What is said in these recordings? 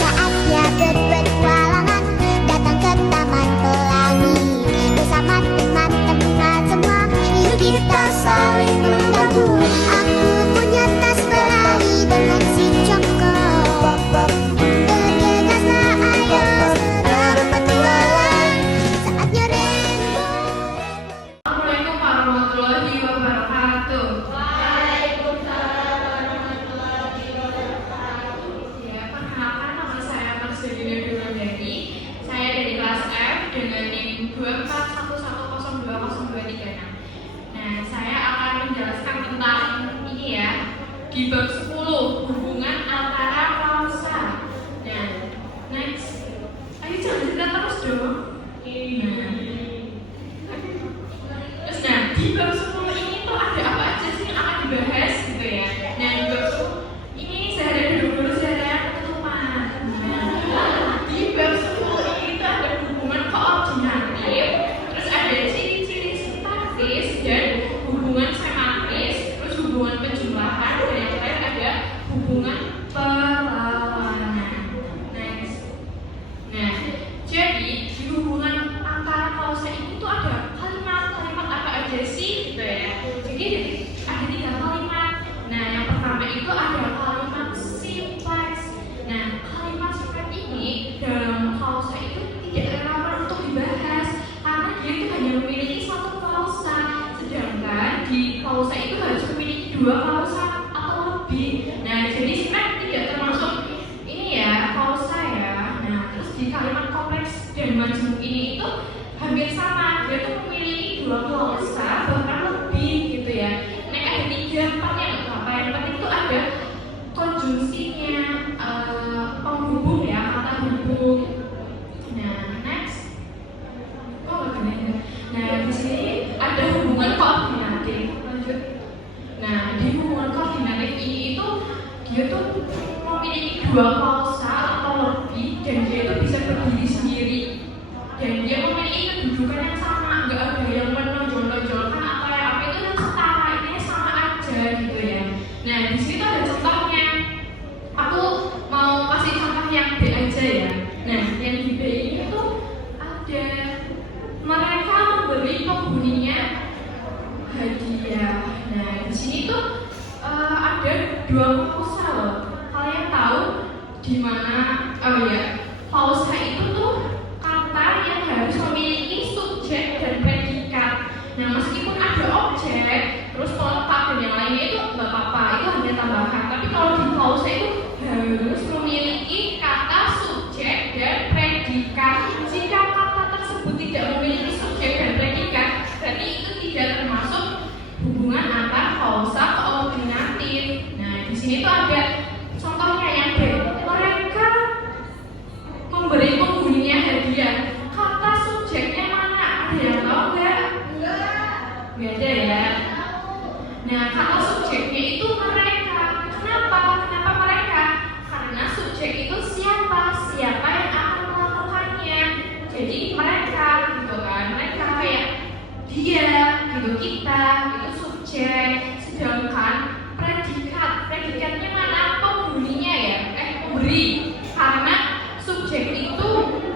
Saatnya berpetualangan, datang ke Taman Pelangi. Bersama teman-teman semua, yuk kita saling membantu. Aku punya tas berlari dengan si Joko. Bergegaslah ayo berpetualang, saatnya rainbow. Assalamualaikum warahmatullahi wabarakatuh. Ya, perkenalkan nama saya Marsudina Durandani. Saya dari kelas F dengan NIM 241102023. Nah, saya akan menjelaskan tentang ini ya, di bab 10 hubungan antara pausa. Nah, next. Ayo jangan cerita terus dong. Terus nah, di bab 10 ini tuh ada apa aja sih yang akan dibahas gitu ya. Nah, di bab 10 ini sehari dulu sehari ketutupan. Nah, di bab 10 ini tuh ada hubungan koordinatif, terus ada ciri-ciri sintaksis dan hubungan semantis, terus hubungan penjumlahan, dan yang terakhir ada hubungan perlawanan. Next. Nah, jadi di hubungan antara klausa ini tuh ada kalimat-kalimat apa aja sih gitu ya. Jadi ada 3 kalimat. Nah, yang pertama itu ada kalimat simpleks. Nah, kalimat simpleks ini dalam klausa itu tidak relevan untuk dibahas karena dia itu hanya memiliki satu klausa, sedangkan di klausa itu harus memiliki 2 klausa atau lebih. Nah, jadi simpleks tidak termasuk ini ya klausa ya. Nah, terus di kalimat kompleks dan majemuk ini itu hampir sama, dia tuh memiliki 2 klausa bahkan lebih gitu ya. Nah, ada 3, 4 yang apa? Yang penting itu ada konjungsinya, penghubung ya, kata hubung. Nah, next. Nah, di sini ada hubungan koordinatif. Lanjut. Nah, di hubungan koordinatif ini itu dia tuh memiliki 2 klausa atau lebih, dan dia itu bisa berdiri sendiri, dan dia memiliki kedudukan yang sama, nggak ada yang menonjol-nonjolkan atau yang apa, itu yang setara, intinya sama aja gitu ya. Nah, di sini tuh ada contohnya. Aku mau kasih contoh yang B aja ya. Nah, yang di B ini tuh ada mereka memberi penghuninya hadiah. Nah, di sini tuh ada 2 klausa loh. Kalian tahu di mana? Oh ya, klausa itu tuh kata yang harus memiliki subjek dan predikat. Nah, meskipun ada objek, terus pelengkap dan yang lainnya itu nggak apa-apa, itu hanya tambahan. Tapi kalau di klausa itu harus memiliki kata subjek dan predikat. Jika kata tersebut tidak memiliki subjek dan predikat, berarti itu tidak termasuk hubungan antar klausa koordinatif. Nah, di sini tuh ada contohnya yang B. Mereka memberi penghuninya hadiah. Kata subjeknya mana? Ada yang tahu nggak? Nggak ada ya. Nah, kata subjeknya itu mereka. Kenapa? Kenapa mereka? Karena subjek itu siapa? Siapa yang akan melakukannya? Jadi mereka gitu kan. Mereka kayak dia, gitu, kita, itu subjek. Sedangkan predikatnya mana? Penghuninya ya, pemberi. Karena subjek itu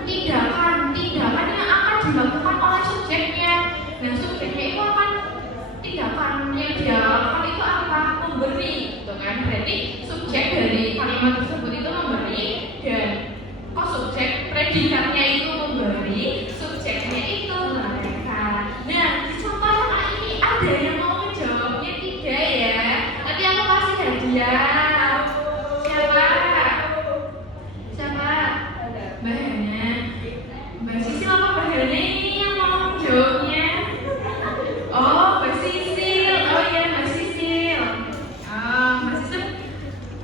tindakan yang akan dilakukan oleh subjeknya. Dan subjeknya itu akan tindakan yang dia lakukan itu apa? Memberi, gitu kan? Berarti subjek dari kalimat tersebut itu memberi, dan subjek predikatnya itu memberi, subjeknya itu mereka. Nah, di contoh yang ini ada yang mau menjawabnya 3 ya. Nanti aku kasih hadiah. Siapa? Mbak Hana. Mbak Sisil apa Mbak Hana ini yang mau jawabnya? Oh, Mbak Sisil. Oh iya, Mbak Sisil. Mbak Sisil,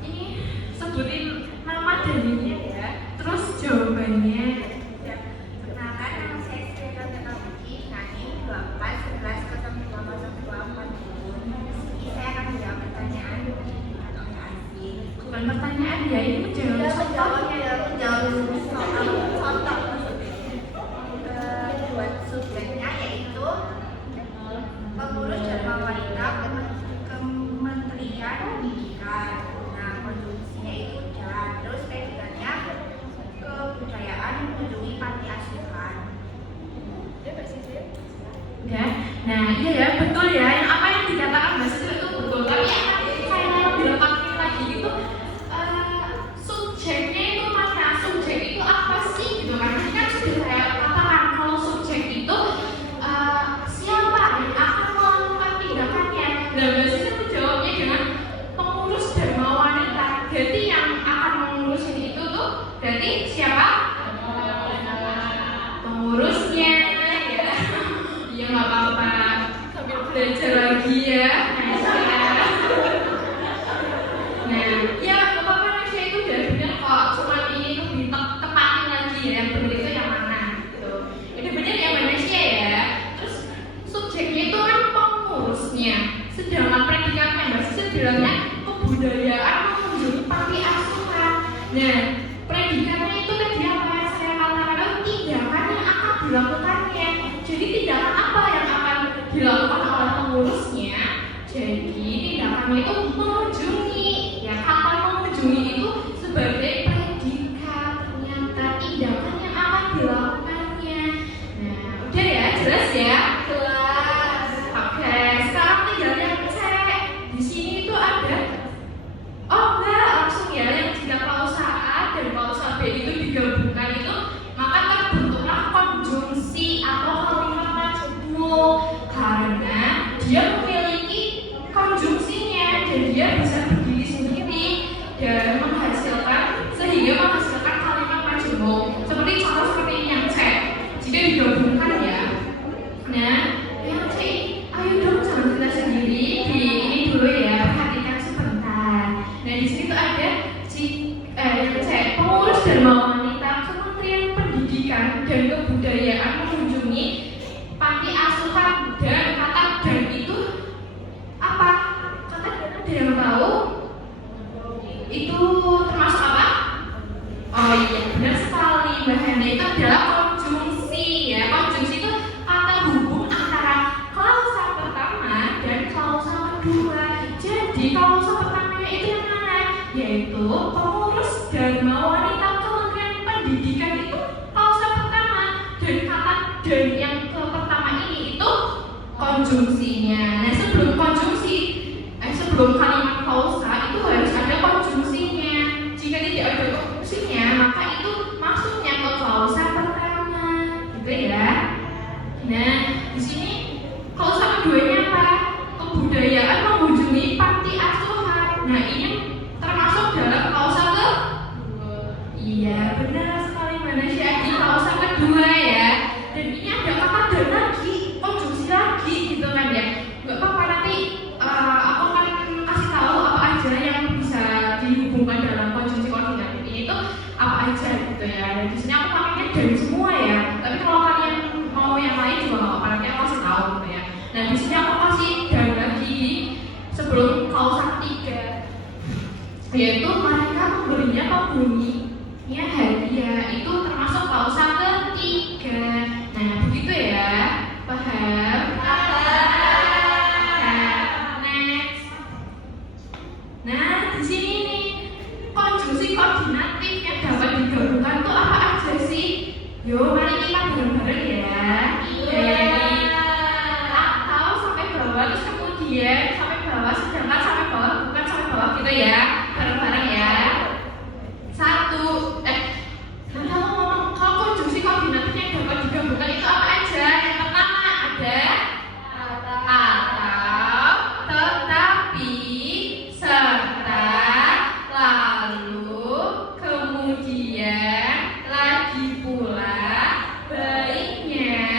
ini sebutin nama dan ini ya. Terus jawabannya. Perkenalkan, nama saya Sri Teknologi, NANI 18 ketemu 2024. Ini saya akan menjawab pertanyaan atau asli. Bukan pertanyaan ya, ini menjawab contohnya. Contoh buat subjeknya yaitu pengurus dan wanita Kementerian Pendidikan. Nah, betul ya, yang apa yang dikatakan Mbak Sisil itu betul. Tapi saya lebih lengkapin lagi itu subjeknya itu mana? Subjek itu apa sih gitu kan? Ini kan sudah saya katakan kalau subjek itu siapa yang akan melakukan tindakannya. Nah, Mbak Sisil menjawabnya dengan pengurus dharma wanita. Jadi yang akan mengurusin itu tuh berarti siapa? Pengurusnya ya. Ya nggak apa-apa, sambil belajar lagi ya. Nah, ya nggak apa-apa, Nasya itu udah bener kok. Cuma ini tuh ditepatin lagi ya, yang bener itu yang mana gitu. Udah bener ya Mbak Nasya ya. Terus subjeknya itu kan pengurusnya. Sedangkan predikatnya Mbak Sisil bilangnya kebudayaan mengunjungi panti asuhan. Nah, predikatnya itu tadi apa yang saya katakan, tindakan yang akan dilakukannya. Jadi tindakan apa yang akan dilakukan oleh pengurusnya? Jadi tindakannya itu mengunjungi. Ya, kata mengunjungi itu sebagai predikat, ternyata tindakan yang akan dilakukannya. Nah, udah ya, jelas ya? Jelas. Oke, sekarang tinggal yang cek. Di sini itu ada. Oh enggak, langsung ya, yang jika klausa A dan klausa B itu digabungkan itu maka terbentuklah konjungsi atau kalimat majemuk karena dia memiliki konjungsinya dan dia bisa berdiri sendiri dan menghasilkan kalimat majemuk. Seperti contoh seperti ini yang C, jika digabungkan ya. Nah, yang C, ayo dong jangan kita sendiri, di ini dulu ya, perhatikan sebentar. Nah, di sini tuh ada yang C, pengurus dharma wanita Kementerian Pendidikan dan Kebudayaan mengunjungi panti asuhan. Dan kata dan itu apa? Kata dan ada yang tahu? Itu termasuk apa? Oh iya, benar sekali Mbak Henda, itu adalah konjungsi ya. Konjungsi itu kata hubung antara klausa pertama dan klausa kedua. Jadi klausa pertamanya itu yang mana? Yaitu pengurus dharma wanita Kementerian Pendidikan itu klausa pertama, dan kata dan yang ke pertama ini itu konjungsinya. Nah, sebelum kalimat klausa itu harus ada konjungsinya. Jika tidak ada konjungsinya, maka itu masuknya ke klausa pertama, gitu ya. Nah, di sini klausa keduanya apa? Kebudayaan mengunjungi panti asuhan. Nah, ini termasuk dalam klausa ke? Iya, benar sekali Mbak Nasya, di klausa kedua ya. Dan ini ada kata dan lagi, konjungsi lagi gitu kan ya. Nggak apa-apa, nanti aku akan kasih tahu apa aja yang bisa dihubungkan dalam konjungsi koordinatif ini tuh apa aja gitu ya. Dan di sini aku pakainya dari semua ya. Tapi kalau kalian mau yang lain juga nggak apa-apa, nanti aku kasih tahu gitu ya. Nah, di sini aku kasih dan lagi sebelum klausa ketiga, yaitu mereka memberinya pembunyinya hadiah, itu termasuk klausa ketiga. Nah, begitu ya, paham? Next. Nah, di sini nih konjungsi koordinatif yang dapat digabungkan tuh apa aja sih? Yo, mari kita bareng-bareng ya. Dari atau sampai bawah, terus kemudian sampai bawah, sedangkan sampai bawah, bukan sampai bawah gitu ya. Bareng-bareng ya. Nanti aku ngomong kalau konjungsi koordinatif yang dapat digabungkan itu apa aja? Yang pertama ada atau, tetapi, serta, lalu, kemudian, lagi pula, baiknya,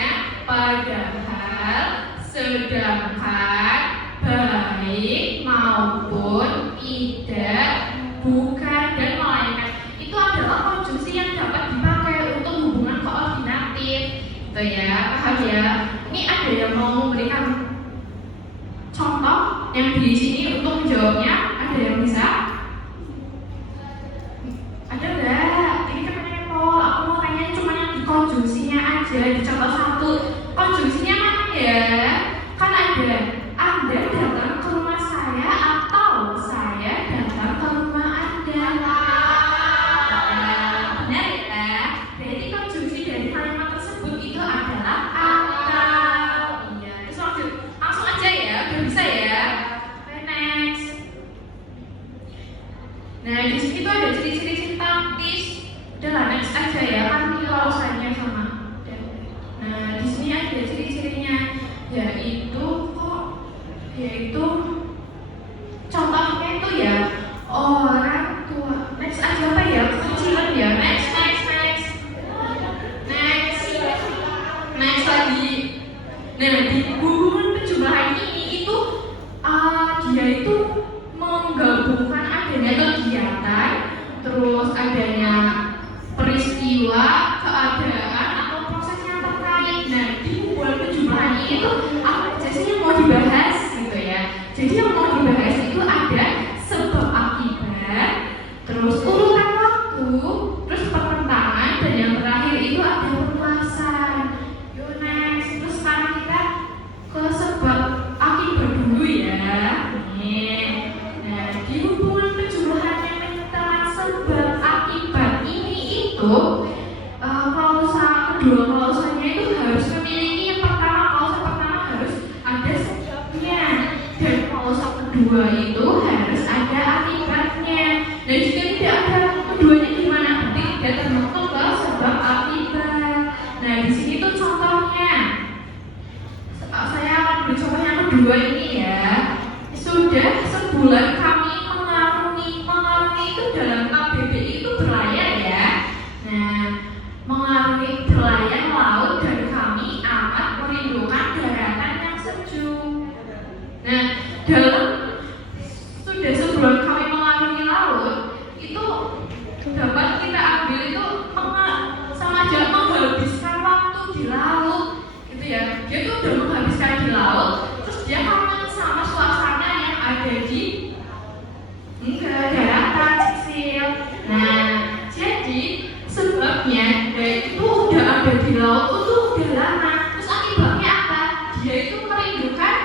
padahal, sedangkan, baik maupun tidak, bukan dan melainkan. Itu adalah konjungsi yang dapat dipakai untuk hubungan koordinatif. Gitu ya, paham ya? Ini ada yang mau memberikan contoh yang di sini untuk menjawabnya? Ada yang bisa? Ada nggak? Ini kan Pol, aku mau tanya cuma yang di konjungsinya aja. Di contoh satu, konjungsinya mana ya? Kan ada Anda datang ke rumah saya atau saya datang ke rumah Anda. Benar ya? Berarti konjungsi dari kalimat tersebut itu adalah atau. Iya, terus langsung aja Nah, di sini tuh ada ciri-ciri sintaktis. Udah lah, next aja ya, kan klausanya sama. Nah, di sini ada ciri-cirinya, yaitu contohnya itu ya orang tua. Next aja apa ya? Kecilan ya. Next lagi. Nah, di hubungan penjumlahan ini itu dia itu menggabungkan adanya kegiatan, terus adanya peristiwa, keadaan atau proses yang terkait. Nah, di hubungan penjumlahan ini tuh apa aja sih yang mau dibahas gitu ya. Jadi yang mau dibahas itu ada sebab akibat, terus urutan waktu, terus pertentangan, dan yang terakhir itu ada perluasan. Next, terus sekarang kita ke sebab akibat dulu ya. Nah, di hubungan penjumlahan yang menyatakan sebab akibat ini itu klausanya itu harus memiliki yang pertama, klausa pertama harus ada sebabnya, dan klausa kedua itu harus ada akibatnya. Dan jika tidak ada keduanya gimana? Berarti tidak termasuk ke sebab akibat. Nah, di sini tuh contohnya. Saya akan beri contoh yang kedua ini ya. Sudah sebulan kami mengarungi itu dalam KBBI itu berlayar ya. Nah, mengarungi berlayar laut dan kami amat merindukan daratan yang sejuk. Nah, dalam sudah sebulan kami mengarungi laut itu dapat kita ambil itu sama aja menghabiskan waktu di laut gitu ya. Dia tuh udah menghabiskan di laut, terus dia kangen sama suasana yang ada di daratan Sisil. Nah, jadi sebabnya dia itu udah ada di laut itu udah lama. Terus akibatnya apa? Dia itu merindukan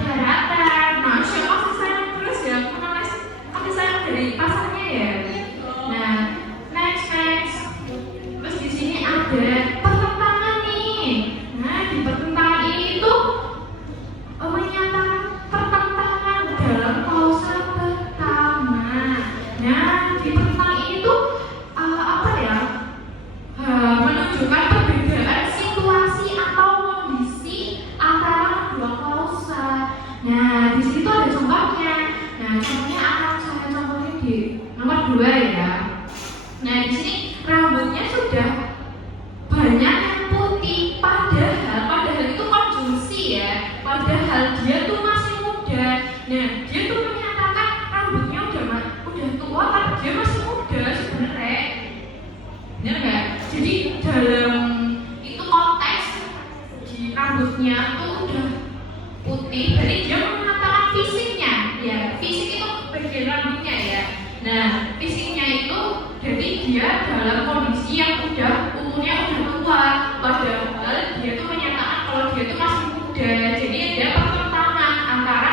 daratan. Nah, siapa kasih sayang terus ya, menulis kasih sayang dari pasarnya ya. Nah, next. Terus di sini ada pertentangan nih. Nah, di pertentangan ini tuh menyatakan pertentangan dalam klausa pertama. Nah, di pertentangan ini tuh menunjukkan perbedaan situasi atau kondisi antara kedua klausa. Nah, di situ ada contohnya. Nah, contohnya akan saya contohin di nomor 2 ya. Nah, di sini rambutnya sudah banyak yang putih, padahal itu konjungsi ya. Padahal dia tuh masih muda. Nah, dia tuh menyatakan rambutnya udah tua, tapi dia masih muda sebenarnya. Benar nggak? Jadi dalam itu konteks di rambutnya tuh udah putih, jadi dia mengatakan fisiknya ya. Fisik itu bagian rambutnya ya. Nah, fisiknya itu jadi dia dalam kondisi yang umurnya udah tua, padahal dia tuh menyatakan kalau dia tuh masih muda. Jadi ada pertentangan antara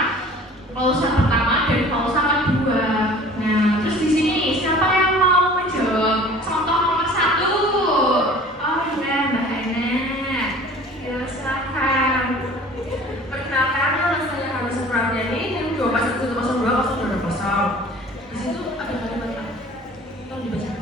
klausa pertama dan klausa kedua. Nah, terus di sini siapa yang mau menjawab contoh nomor 1? Oh iya, Mbak Hana. Ya, silakan. Perkenalkan, nama saya Hanus Prabyani, yang 241020220. Di situ ada kalimat apa? Tolong dibaca.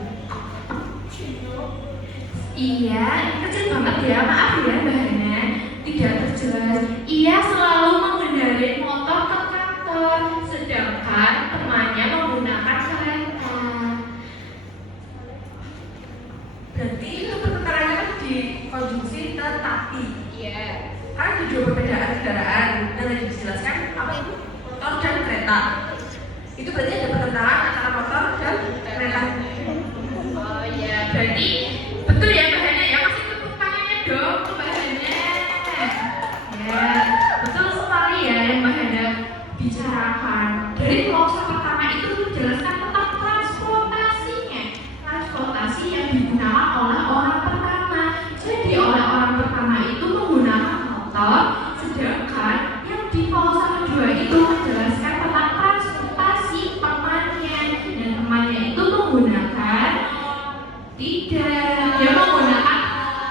Iya, ini kecil banget ya, maaf ya Mbak Hana, tidak terjelas. Ia selalu mengendarai motor ke kantor, sedangkan temannya menggunakan kereta. Berarti itu pertentangannya kan di konjungsi tetapi. Iya. Kan ada dua perbedaan kendaraan yang tadi dijelaskan apa itu? Motor dan kereta. Itu berarti ada pertentangan antara motor dan kereta. Oh iya, berarti betul ya Mbak Hana ya, masih tepuk tangannya dong Mbak Hana. Ya, betul sekali ya yang Mbak Hana bicarakan. Dari klausa pertama itu menjelaskan tentang transportasinya, transportasi yang digunakan oleh orang pertama. Jadi oleh orang pertama itu menggunakan motor, sedangkan yang di klausa kedua itu menjelaskan tentang transportasi temannya, dan temannya itu menggunakan dia menggunakan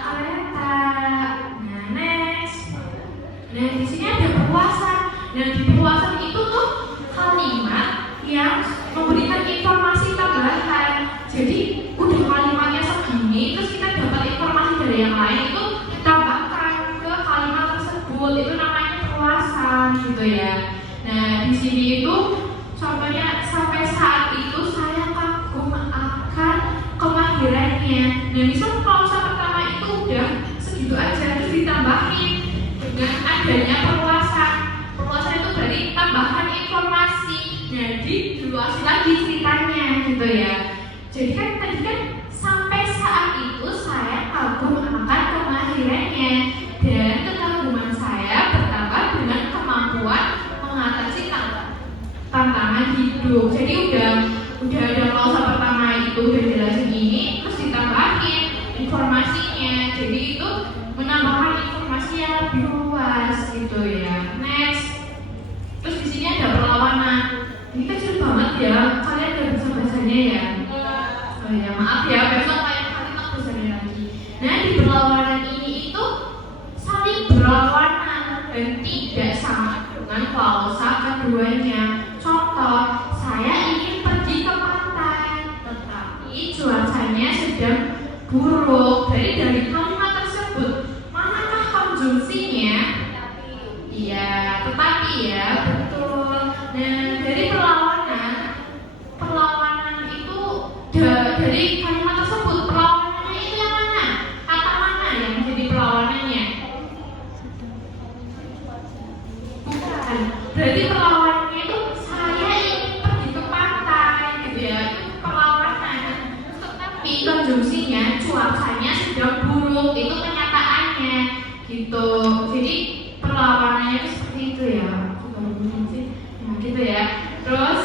kereta. Nah, next. Nah, di sini ada perluasan. Nah, di perluasan itu tuh kalimat yang sini itu contohnya sampai saat itu saya kagum akan kemahirannya. Nah misal klausa pertama itu udah segitu aja terus ditambahin dengan adanya perluasan. Perluasan itu berarti tambahan informasi. Jadi diluasin lagi ceritanya gitu ya. Jadi kan tadi kan sampai saat itu saya kagum akan kemahirannya dan kekaguman saya bertambah dengan kemampuan mengatasi tantangan hidup. Jadi udah ada klausa pertama itu udah jelasin ini, terus ditambahin informasinya. Jadi itu menambahkan informasi yang lebih luas gitu ya. Next, terus di sini ada perlawanan. Ini kecil banget ya, kalian udah bisa bahasanya ya. Oh ya maaf ya, besok kalian tak bahasanya lagi. Nah di perlawanan ini itu saling berlawanan dan tidak sama dengan klausa keduanya. Contoh, saya ingin pergi ke pantai, tetapi cuacanya sedang buruk. Jadi dari kalimat tersebut, manakah konjungsinya? Iya, tetapi ya, betul. Nah, dari perlawanan itu dari kalimat tersebut, perlawanannya itu yang mana? Kata mana yang jadi perlawanannya? Bukan. Berarti perlawanannya itu saya ingin pergi ke pantai, gitu ya. Itu perlawanan. Tetapi konjungsinya cuacanya sedang buruk, itu kenyataannya, gitu. Jadi perlawanannya itu seperti itu ya. Nah, gitu ya. Terus